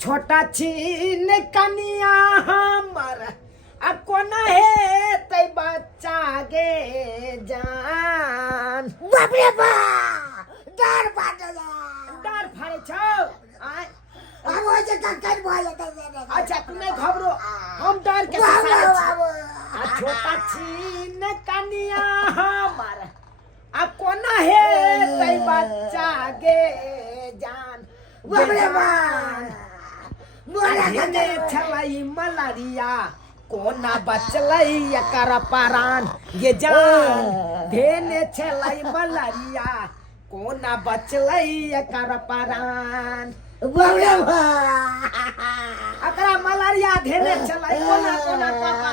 छोटा छीन कनिया हमर कोना हे तै बच्चा गे जान बाप रे बा डर फाड़े छौ आय अब हो जे कक्कर बोल त अच्छा तू नहीं घबरो हम डर के बाबू छोटा छीन कनिया हमर कोना हे तै बच्चा गे जान बाप रे बा मोरे छलाई मलेरिया कोना बचलै एकर प्राण ये जान धेने छलै मलेरिया कोना बचलै एकर प्राण बाप रे बा एकरा मलेरिया धेने छलै कोना कोना पापा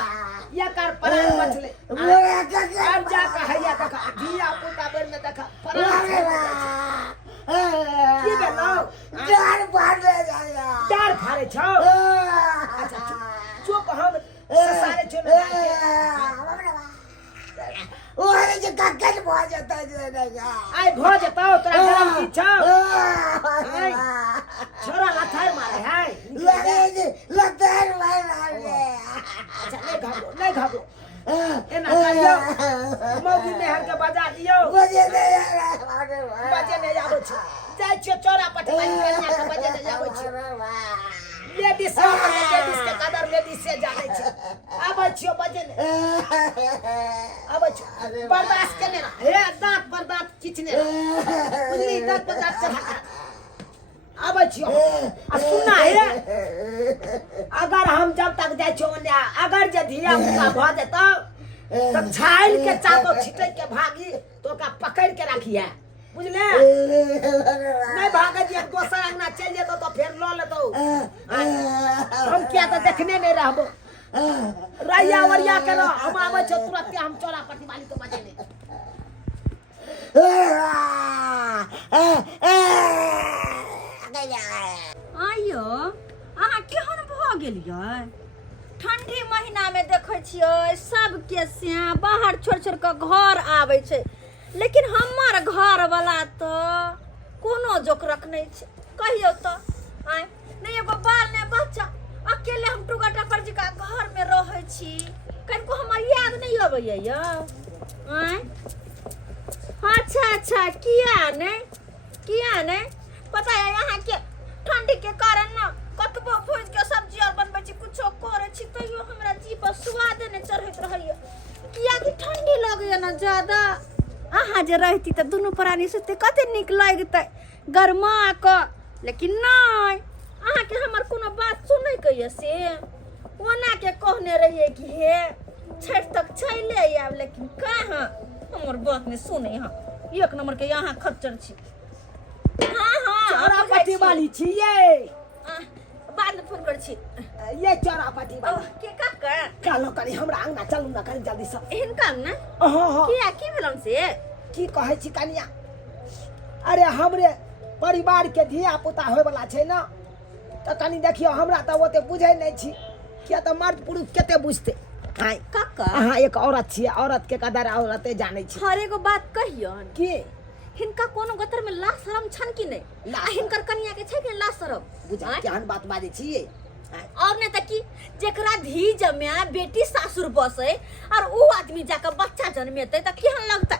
एकर प्राण बचलै मोरे कक्कर अब जा के हैया देखा धिया पुता बेर में देखा बाप रे बा की भेलौ डर फाड़े जाया डर फाड़े छौ अच्छा चुप हम ससारे छौ बाप रे बा ओरे जे कक्कर बोल जता जे आइ भ जेतौ तोरा गरम की छौ छोरा लाथार मारे है लगे जे लतार मारे अच्छा नहीं घबरो एना करियो मौगी मेहर के बजा दियो बजे दे बजे नहीं आबो छ जाय छियो चोरा पटवाई कन्या के बजे नहीं आबो छ लेडीज के कदर लेडीज से जाने छ आबो छियो बजे नहीं आबो छ बर्दाश्त करने रह हे दांत पर दांत खींचने बुझली दांत पर दांत चढ़ा आबो छियो आ सुना है अगर हम जब तक जाय छियो ने अगर जे धिया पुता भ जेतौ तो छाइल के चाको छिटै के भागी तो का पकड़ के राखिए बुझले नहीं भागे जे दोसर अंगना चल जेतो तो फिर ल लेतो हम क्या तो देखने नहीं रहबो रैया वरिया के रह हम आबै छ तुरंत हम चोरा पट्टी वाली को बजे ने आइयो अहाँ केहन भ गेलियै ठंडी महीना में देखे छियै सबके से बाहर छोड़ छोड़ के घर आबै छै लेकिन हमर घर वाला तो कोनो जोकरक नहीं छै कहियो तो आय नहीं एगो बाल ने बच्चा अकेले हम टुगाटा पर जिका घर में रहै छी कनको हमर याद नहीं अबैया यो आय अच्छा किया ने पता है यहाँ के ठंडी के कारण ना कतबो भूज के सब्जी और बनबै छी कुछो करे छी तैयो हमरा जी पर स्वाद ने चढ़ैत रहैया किया कि ठंडी लगैया ना ज्यादा अहाँ जे रहती त दुनू प्राणी से कते नीक लागतै गरमा क लेकिन नहीं अहाँ के हमर कोनो बात सुनै कहिए से ओना के कहने रहिए कि हे छठ तक छैले आब लेकिन कहाँ हमर बात ने सुनै हां एक नंबर के यहाँ खच्चर छी हाँ चोरा पट्टी वाली छी ये बाद में फोन कर छी ये चोरा पट्टी वाली के काका कालो करी हमरा अंगना चलू ना कनी जल्दी से एहन काम ना हां किया की भेलन से की कहै छी कनिया अरे हमरे परिवार के धिया पुता होय वाला छै ना त कनी देखियो हमरा त ओते बुझै नै छी किया त मर्द पुरुष केते बुझते हाय काका अहाँ एक औरत छियै औरत के कदर औरते जानै छी हर एगो बात कहियन की हिनका कोनो गतर में लाश शरम छन की नहीं लाश हिनकर कन्या के छै कि लाश शरम बुझा केहन बात बाजै छियै और ने त की जेकरा धी जम्या बेटी सासुर बसे और ऊ आदमी जाकर बच्चा जन्मेते त केहन लगता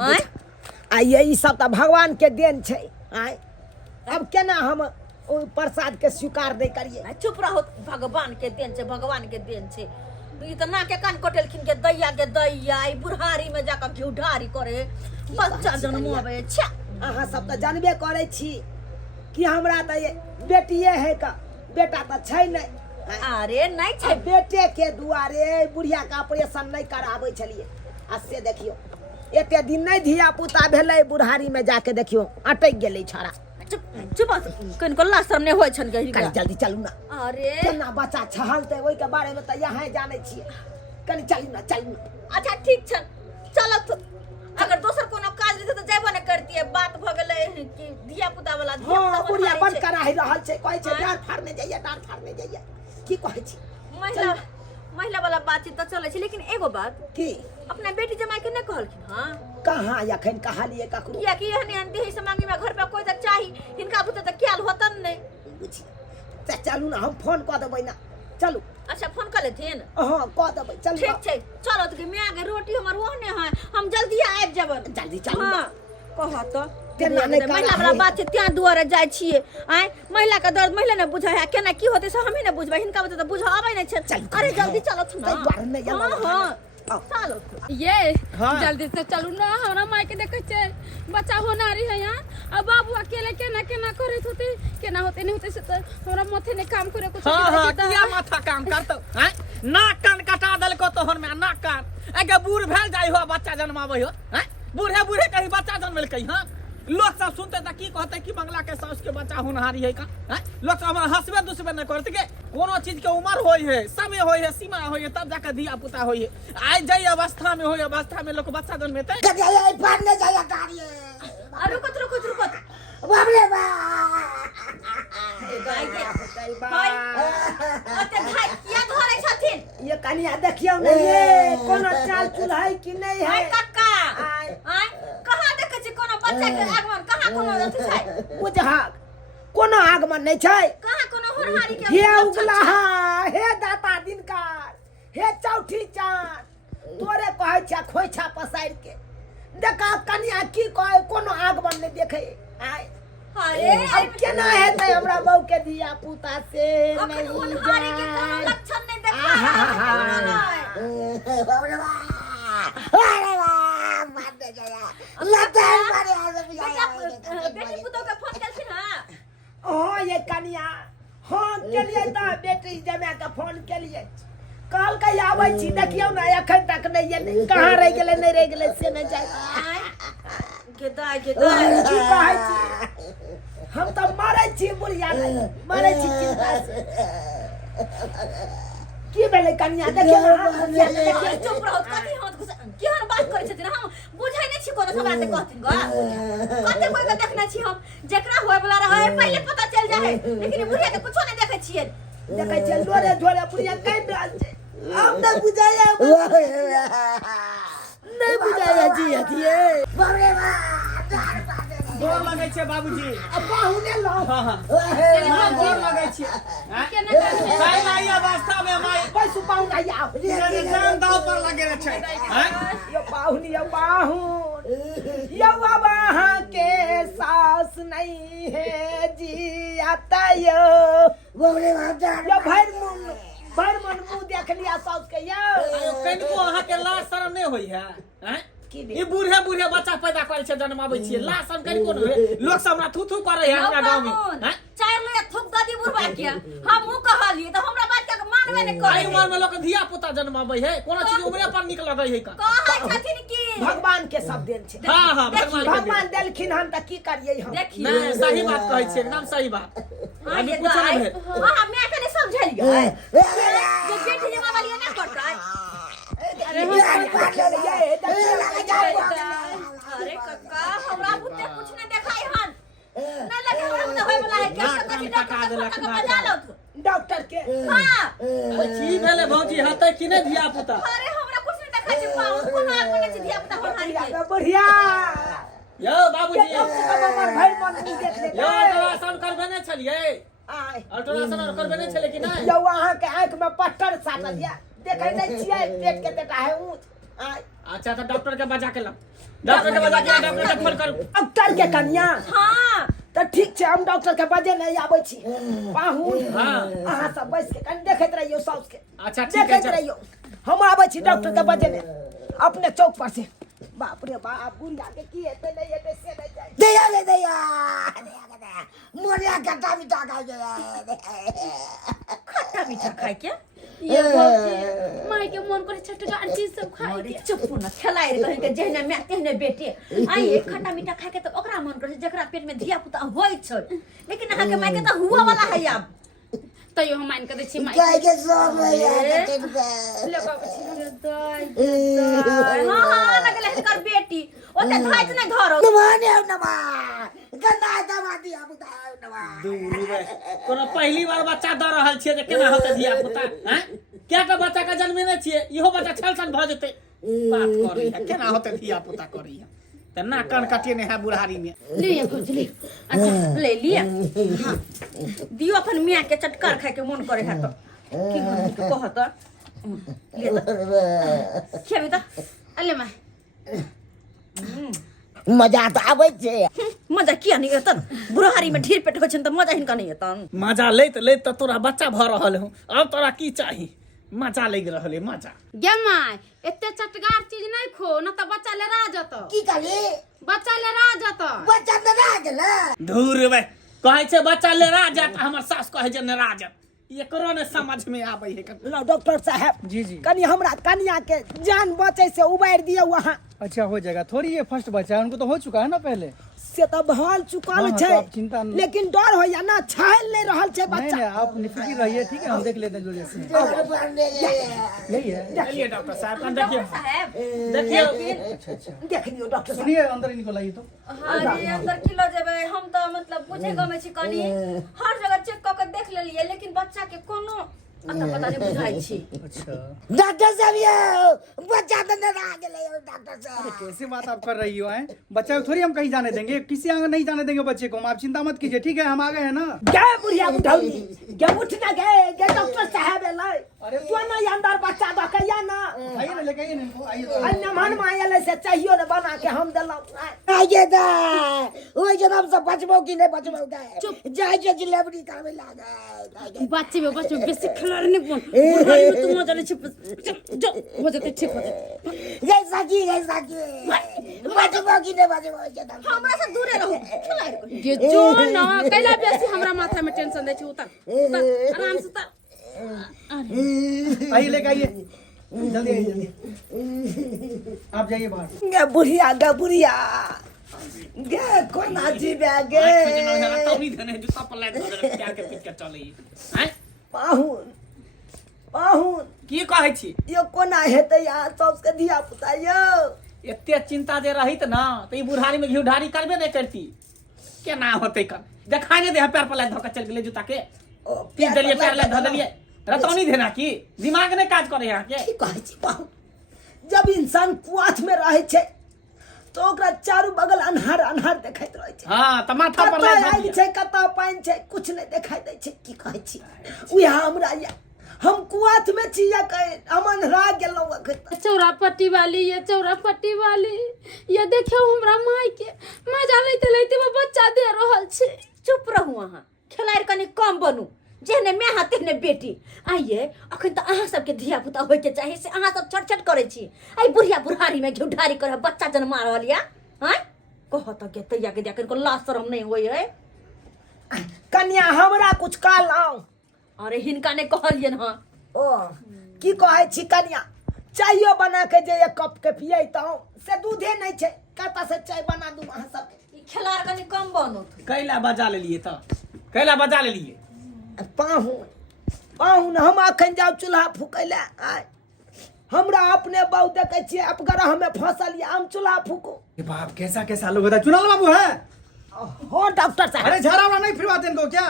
हैं आ ये ई सब त भगवान के देन छै आय अब केना हम ओ प्रसाद के स्वीकार नहीं करिए चुप रहो भगवान के देन छै भगवान के देन छै ई त ना के कान कटेलखिन के दैया ई बुढ़ारी में जाकर घिउढारी करे बच्चा जन्मावे छा अहाँ सब त जानबे करै छी कि हमरा त ये बेटिए है का बेटा त छै नहीं अरे नहीं छै बेटे के दुआरे बुढ़िया का ऑपरेशन नहीं कराबै छलिए आ से देखियो एते दिन नहीं धिया पुता भेलै बुढ़ारी में जाके देखियो अटक गेलै छोरा चुप कन को लाश शरम नहीं होय छन के कनी जल्दी चलू ना अरे केना बच्चा छहलते ओइ के बारे में त यहाँ जानै छियै कनी चलू ना अच्छा ठीक छन चलो तो अगर दोसर कोनो काज रहते तो जाइबो न करती है बात भ गेलै कि धिया पुता वाला धिया पुता बुढ़िया बड़ कराहि रहल छै कहै छै डार फाड़ने जाइए की कहै छी महिला वाला बातचीत तो चले छै लेकिन एगो बात की अपना बेटी जमाई के नहीं कहलखिन हां कहाँ एखन कहलिए ककरो किया कि एहन एहन देही समांगी में घर पे कोई तक चाही हिनका बुते त क्याल होतन नहीं बुझी चलू ना हम फोन कऽ देबै ना चलू अच्छा फोन कर लेथिन हाँ कऽ देबै चलू ठीक छै चलो तो मैं आगे रोटी हमर ओहने है हम जल्दी आबि जेबन जल्दी चलू हाँ कह तो केना नहि महिला करा वाला है। बात छै त्या दुआरे जाइ छियै आय महिला के दर्द महिला ने बुझै है केना की होतै से हमही ने बुझबै हिनका बते तऽ बुझ आबै नहि छै चल, अरे जल्दी चलो तुम ताहि दुआरे नहि हाँ गेलहुँ। हाँ आओ। चलो ये हाँ। जल्दी से चलू ना हमरा माय के देखे छै बच्चा होनारी है यहाँ अब बाबू अकेले केना केना करैत होते केना होते नहीं होते से तो हमरा माथे ने काम करे कुछ हाँ हाँ किया माथा काम करतो हैं नाक कान कटा देलको तोहर में नाक कान एके बूढ़ भेल जाइ हो बच्चा जन्माबै हो हैं बूढ़े बूढ़े कहीं बच्चा जन्मल कहीं हां लोग सब सुनते त की कहते कि मंगला के सास के बच्चा होनहारी है का हैं लोग सब हमरा हंसबे दुसबे न करते के कोनो चीज के उम्र होय है समय होय है सीमा होय है तब जाके धिया पुता होय है आइ जाई अवस्था में होय अवस्था में लोग बच्चा जन्मेते कजाया पाने जाया कार्य रुको बाप रे बा ओते भाई किया धरे छथिन ये कनिया देखियौ ने ये कोनो चाल चूल है कि नहीं आय है कक्का आय। आय कहाँ देखे छी कोनो बच्चा के आगमन कहाँ कोनो अथी छै बुझहक कोनो आगमन नहीं छै कहाँ कोनो होनहारी के हे लक्षण उगला छै? हे दाता दिनकार हे चौठी चाँद तोरे कहै छै खोइछा पसारि के देखा कनिया की कहे कोनो आगमन नहीं देखे आय अरे अब केना हेतै हमरा बहू के धिया पुता से अपन नहीं होनहारी के कोनो जाय। लक्षण नहीं देखा बाप रे बा अरे बा मारने जाया लता मारे आगे बेटी पुतो के फोन केलखिन हां हाँ ये कनिया हाँ केलिए तो बेटी जमाए के फोन केलिए कल के आबै छी देखियौ ना एखन तक नहीं ये कहाँ रह गेलै नहीं रह गेलै से नहीं जाय गेदाय की कहै छी हम तो मरै छी बुढ़िया मरै छी चिंता से की भेलै कनिया देखियौ ना चुप रहो कथी हाथ घुसा केहन बात करै छथिन हम बुझै नहि छी कोनो हमरा से कहथिन ग कते कोइ के देखने छी हम जेकरा होय वाला रहै पहिले पता चल जाय लेकिन बुढ़िया के कुछो नहीं देखै छियै देखै छियै लोरे झोरे बुढ़िया कहि रहल छै हम नहीं बुझाइए नहीं बुझाइए जी हथिए बाप रे बा डार पाने गोर लगै छै बाबूजी अब बाहुने लो हां हां गोर लगै छै केना करबै काई लाई अवस्था में माई पैसु पाहुन आया तेरे जान दाव पर लगे छै हैं यो पाहुन यो बाबा हाँ के सास नहीं है जी आता यो बाप रे बा डार यो भर मन मुंह देख लिया सास के यो कनिको अहाँ के लाज शरम नहीं होई है हैं की ई बूढ़े बूढ़े बच्चा पैदा करै छै जन्माबै छियै लाज शरम कनिको नहीं होय लोग सब हमरा थू थू करे है हमरा गांव में हैं चार लोग थुक दादी बुढ़वा के हम उ कहलिए त हमरा बात के मानबे नहीं आई करे उम्र में लोग धिया पुता जन्माबै है कोनो चीज उम्रे पर निक लगै है का कहै छथिन की भगवान के सब देन छै हां हां भगवान के भगवान देलखिन हम त की करियै हम देखिए नहीं सही बात कहै छियै एकदम सही बात अभी कुछ नहीं है हां मैं कने समझलिए जे बेटी जमा वाली ना करतै अरे अरे कक्का हमरा बुते कुछ नहीं देखाई हन ना लगे हमरा बुते होय वाला है नाक कान कटा देलक, नाक बजा लो डॉक्टर के हां की भेले भौजी हतै कि नहीं धिया पुता अरे हमरा कुछ नहीं देखाई छै पाऊ कोना कोना छै धिया पुता होनहारी के बढ़िया यो बाबूजी भर मन मुंह देख ले यो अल्ट्रासाउंड करबे नहीं छलिए आय अल्ट्रासाउंड करबे नहीं छले कि नहीं यो अहाँ के आंख में पट्टर साटल या देखै नहीं छियै पेट के तेटा है ऊंच आय अच्छा तो डॉक्टर के बजा के ला डॉक्टर के बजा के डॉक्टर के फोन करू डॉक्टर के कन्या हां तो ठीक छै हम डॉक्टर के बजे नहीं आबै छी पाहुन हाँ। अहाँ सब बैस के कनि देखैत रहियो साउस के अच्छा ठीक है देखैत चल रहियो हम आबै छी डॉक्टर के बजे ने अपने चौक पर से बाप रे बाप बुढ़िया के की हेतै नहीं हेतै से नहीं जाय दया ले दया मोरिया कटा मिटा खा गया खट्टा मीठा खाए के ये भौजी माय के मन करे छटकार चीज सब खाए अरे के चुप न खेलाइ रे कहि के जहने मैं तेहने बेटे आई खट्टा मीठा खाए के त ओकरा मन करे जकरा पेट में धिया पुता होय छै लेकिन अहाँ के माय के त हुआ वाला है अब तैयो हम मान के दै छी माय गाय के सब या कटिन के ले बाबू छी दाई हां हां लगले हिनकर बेटी ओते धाइत नहीं धरो नमाने नमा गंदा दवा दिया बुता नमा दूर कोनो पहली बार बच्चा द रहल छियै जे केना होतै धिया पुता हैं केटा बच्चा के जन्मेने छियै इहो बच्चा छल छल भ जेतै बात करै है केना होतै धिया पुता करै है तो ना कान काटे नहीं है बुढ़ारी में। ले कुछ ले। अच्छा ले लिया। हाँ दियो अपन मियाँ के चटकार खाए के मन करे है तो की कह तो ले तो खेबी तो अले माय मजा तो आबै छे। मजा किया नहीं एतन बुढ़ारी में ढेर पेट हो छन त मजा हिनका नहीं एतन। मजा ले तो तोरा बच्चा भ रहल हूँ, अब तोरा की चाही? मजा लग रहल है मजा। गे माय एते चटगार चीज नहीं खो न त बच्चा ले रा जत। की कहली? बच्चा ले रा जत। बच्चा तो रह गेल। धूर बे कहे छे बच्चा ले रा जात, हमर सास कहे जे न रा जात। ये करो ने समझ में आबै है। लो डॉक्टर साहब जी जी कनी हमरा कनिया के जान बचे से उबार दियो वहाँ अच्छा हो जाएगा। थोड़ी ये फर्स्ट बच्चा है, उनको तो हो चुका है ना पहले। से तो भल चुकल हाँ, छे तो आप चिंता न- लेकिन डर हो या ना छाल नहीं रहल छे नहीं बच्चा। नहीं आप निफिकिर रहिए, ठीक है हम देख लेते हैं जो जैसे यही है। चलिए डॉक्टर साहब कन देखिए साहब देखिए। अच्छा अच्छा देख लियो डॉक्टर साहब। सुनिए अंदर इनको लाइए तो। अरे अंदर किलो जेबे हम तो मतलब बुझे गमे छी कनी हर जगह चेक क के देख लेलिए लेकिन बच्चा के कोनो अता पता नहीं बुझाई छी। अच्छा डॉक्टर साहब ये बच्चा तो न रह गेल डॉक्टर साहब। कैसे बात आप कर रही हो हैं? बच्चा को थोड़ी हम कहीं जाने देंगे, किसी आगे नहीं जाने देंगे बच्चे को। आप चिंता मत कीजिए, ठीक है हम आ गए हैं ना। गए बुढ़िया उठौली गे उठ ना गए डॉक्टर साहब एलै तो ना अंदर बच्चा द कहिया ना आइए ना, लेके आइए ना इनको, आइए तो। अन्य मन मायले से चाहिए ने बना के हम देलौ। आगे दा ओइ जनाब से बचबो कि नहीं बचबो के जाय जे डिलीवरी करबे लागे। बच्चे में बेसी खिलाड़ी नहीं बोल। बुढ़ारी में तुम मजा नहीं छिप जो हो जाते ठीक हो जाते। जैसा की बचबो कि नहीं बचबो जनाब हमरा से दूरे रहो। ये जो ना कैला बेसी हमरा माथा में टेंशन दे छी। उतर आराम से उतर। आइए लेके आइए, जल्दी आइए जल्दी। आप जाइए बाहर। गे बुढ़िया गे कोना जीबे गे तौनी धने जूता पर लाद दे प्यार के पीट के चली हैं। पाहुन की कहै छी? यो कोना हेतै यहाँ सबके धिया पुता यो। एते चिंता जे रहित ना तो ई बुढ़ारी में घिउ ढारी करबे नहीं करती। केना होतै कर देखाई नहीं दे पैर पर लाद धक्का चल गेले जूता के पीट देलिए पैर लाद ध देलिए। रतौनी देना की दिमाग नहीं काज करे यहाँ के। की कहै छी पाहुन जब इंसान कुआथ में रहै छै तो ओकरा चारू बगल अन्हार अन्हार देखैत रहै छै। हां त माथा पर कतऽ लाद आगि दिया। छै कतऽ पानि छै कुछ नहीं देखाई दै छै। की कहै छी उहे हमरा या हम कुआथ में छी या हम अन्हरा गेलौ अखन। चौरापट्टी वाली ये चौरापट्टी वाली ये देखियो हमरा माई के मजा लेते लेते वो बच्चा दे रहल छे। चुप रहू अहाँ खेलाड़ कनी कम बनू जेहने मैं हाथे ने बेटी आइए अखन तो अहाँ सबके धिया पुता होय के चाही से अहाँ सब छट छट करे छी। आई बुढ़िया बुढ़ारी में घुढारी करे बच्चा जन्मा रहल या हैं कह त के तैया के जाकर को लाज शरम नहीं होय है। कन्या हमरा कुछ कहलौ अरे हिनका ने कहलियन हां ओ की कहै छी कन्या चायो बना के जे एक कप के पियैतौ से दूधे नहीं छै कतऽ से चाय बना दूं अहाँ सबके। ई खेलाड़ कनी कम बनो। कैला बजा लेलिए त कैला बजा लेलिए। पाहुन हम अखन जाऊ चूल्हा फूकै ले आय हमरा अपने बहु देखै छियै अपगरह में फंसल या हम चूल्हा फूको। ये बाप कैसा कैसा लोग होता है। चुनाल बाबू है? हो डॉक्टर साहब अरे झाड़ा वाला नहीं फिरवाते इनको क्या?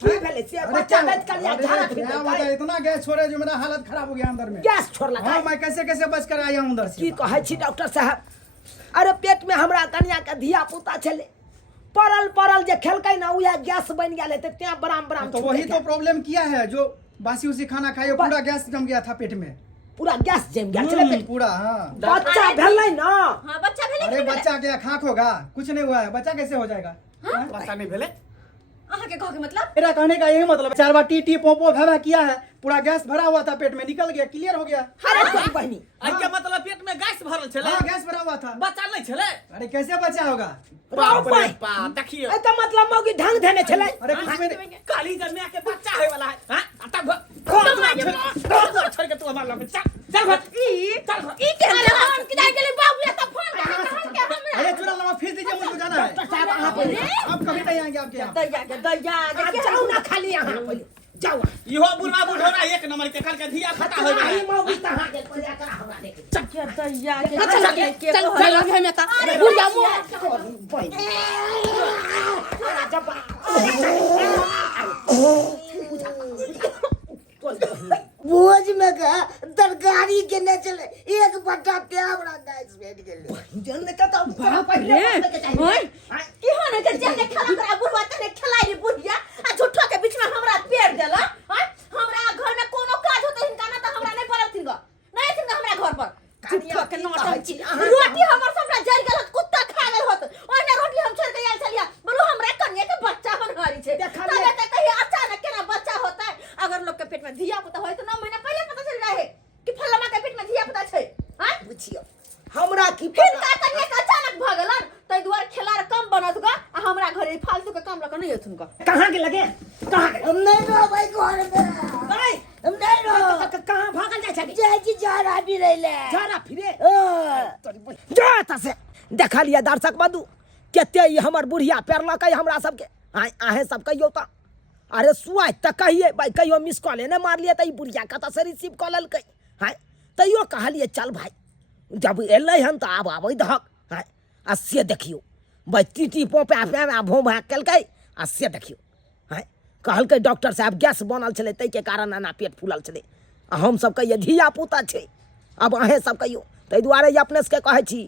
की भेले से बच्चा गज कर या झाड़ा फिर क्या बात है, इतना गैस छोड़े जो मेरा हालत खराब हो गया अंदर में। गैस छोड़ला हाँ मैं कैसे कैसे बच कर आया हूँ अंदर से। की कहै छी डॉक्टर साहब अरे पेट में हमरा कन्या के धिया पुता छले परल जे खेलकै ना उहे गैस बन गेलै त त्या बराम बराम तो वही तो प्रॉब्लम किया है, जो बासी उसी खाना खाए पूरा गैस जम गया था पेट में। पूरा गैस जम गेल छले पेट। पूरा हाँ। बच्चा भेलै ना हां बच्चा भेले अरे बच्चा क्या खाक होगा? कुछ नहीं हुआ है, बच्चा कैसे हो जाएगा? हाँ? बच्चा नहीं भेले। अहाँ के कह के मतलब मेरा कहने का यही मतलब 4 बार टी टी पोपो भरा किया है, पूरा गैस भरा हुआ था पेट में, निकल गया, क्लियर हो गया। अरे कोई बहनी आई के मतलब पेट में गैस भरल छले हाँ गैस भरा हुआ था। बच्चा नहीं छले। अरे कैसे बच्चा होगा? बाप रे बाप देखिए ए त मतलब मौगी ढंग धने छले। अरे कुछ में नहीं। काली जन्मे के बच्चा है वाला है। हां तब छोड़ के तू हमार लगे चल घर चल घर ई के हम किधर गेले बाबू या त फोन कर अरे चुरा लवा फिर दीजिए, मुझको जाना है। डॉक्टर साहब अहाँ पहले आप कभी नहीं आएंगे आपके यहाँ। दैया आप जाओ ना खाली अहाँ पहले जाओ। इहो बुढ़वा बुढ़ौरा एक नंबर के कर के धिया खाता हो ई गया। मौगी कहाँ गेल पहिले का हमरा देख। के दैया के चल चल घर में ता बुढ़िया मुंह भोज में का तरकारी के न चले एक बट्टा ते हमरा गैस भेट गेले जन ने तो पहले के चाहिए ओए की होने के जेने खेला करा बुढ़वा तने खेलाई रे बुढ़िया आ झूठो के बीच में हमरा पेड़ देला हैं हमरा घर में कोनो काज होते हिनका ना त हमरा नहीं परथिन ग नहीं थिन हमरा घर पर झूठो के नौटंकी रोटी हमर सबटा जर गेल कुत्ता खा गेल होत ओने रोटी हम छोड़ के आइल छलिया बोलो हमरा कन्या के बच्चा बनवारी छे तबे त कहिए अचानक केना बच्चा होता है अगर लोग के पेट में धिया पुता होय त 9 महीना पहले पता चल रहा है कि फल्लमा के पेट में धिया पुता छै हैं बुझियो हमरा की हिनका कन्या के अचानक भ गेलन तै दुआर खेलार कम बनत ग आ हमरा घरे फालतू के काम लक नहीं हेथुन ग कहां के लगे कहां के हम नहीं रहो भाई घर में भाई हम नहीं रहो कहां भागल जाय छै जाजी जारा भी रहिले जारा फिरे ओ जा तसे देखा लिया दर्शक बंधु केते ई हमर बुढ़िया पेरलकै हमरा सबके आहे सब कहियो त अरे सुआय त कहिए भाई कहियो मिस कॉल ने मार लिए त ई बुढ़िया कत से रिसीव क ललकै हाय तइयो कहलिए चल भाई जब एलै हन त आब आबै दहक हाय आ से देखियो भाई टीटी पोपे पे भो भा केलकै आ से देखियो हाय कहलकै डॉक्टर साहब गैस बनल छलै तै के कारण एना पेट फूलल छलै आ हम सब कहिए धिया पुता छै अब अहे सब कहियो तै दुआरे अपने से कहै छी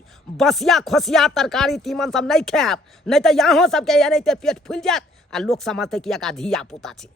बसिया खोसिया तरकारी तीमन सब नहीं खायब नहीं तो यहाँ सबके एनाहिते पेट फूल जात आ लोक समझतै कि एका धिया पुता छै।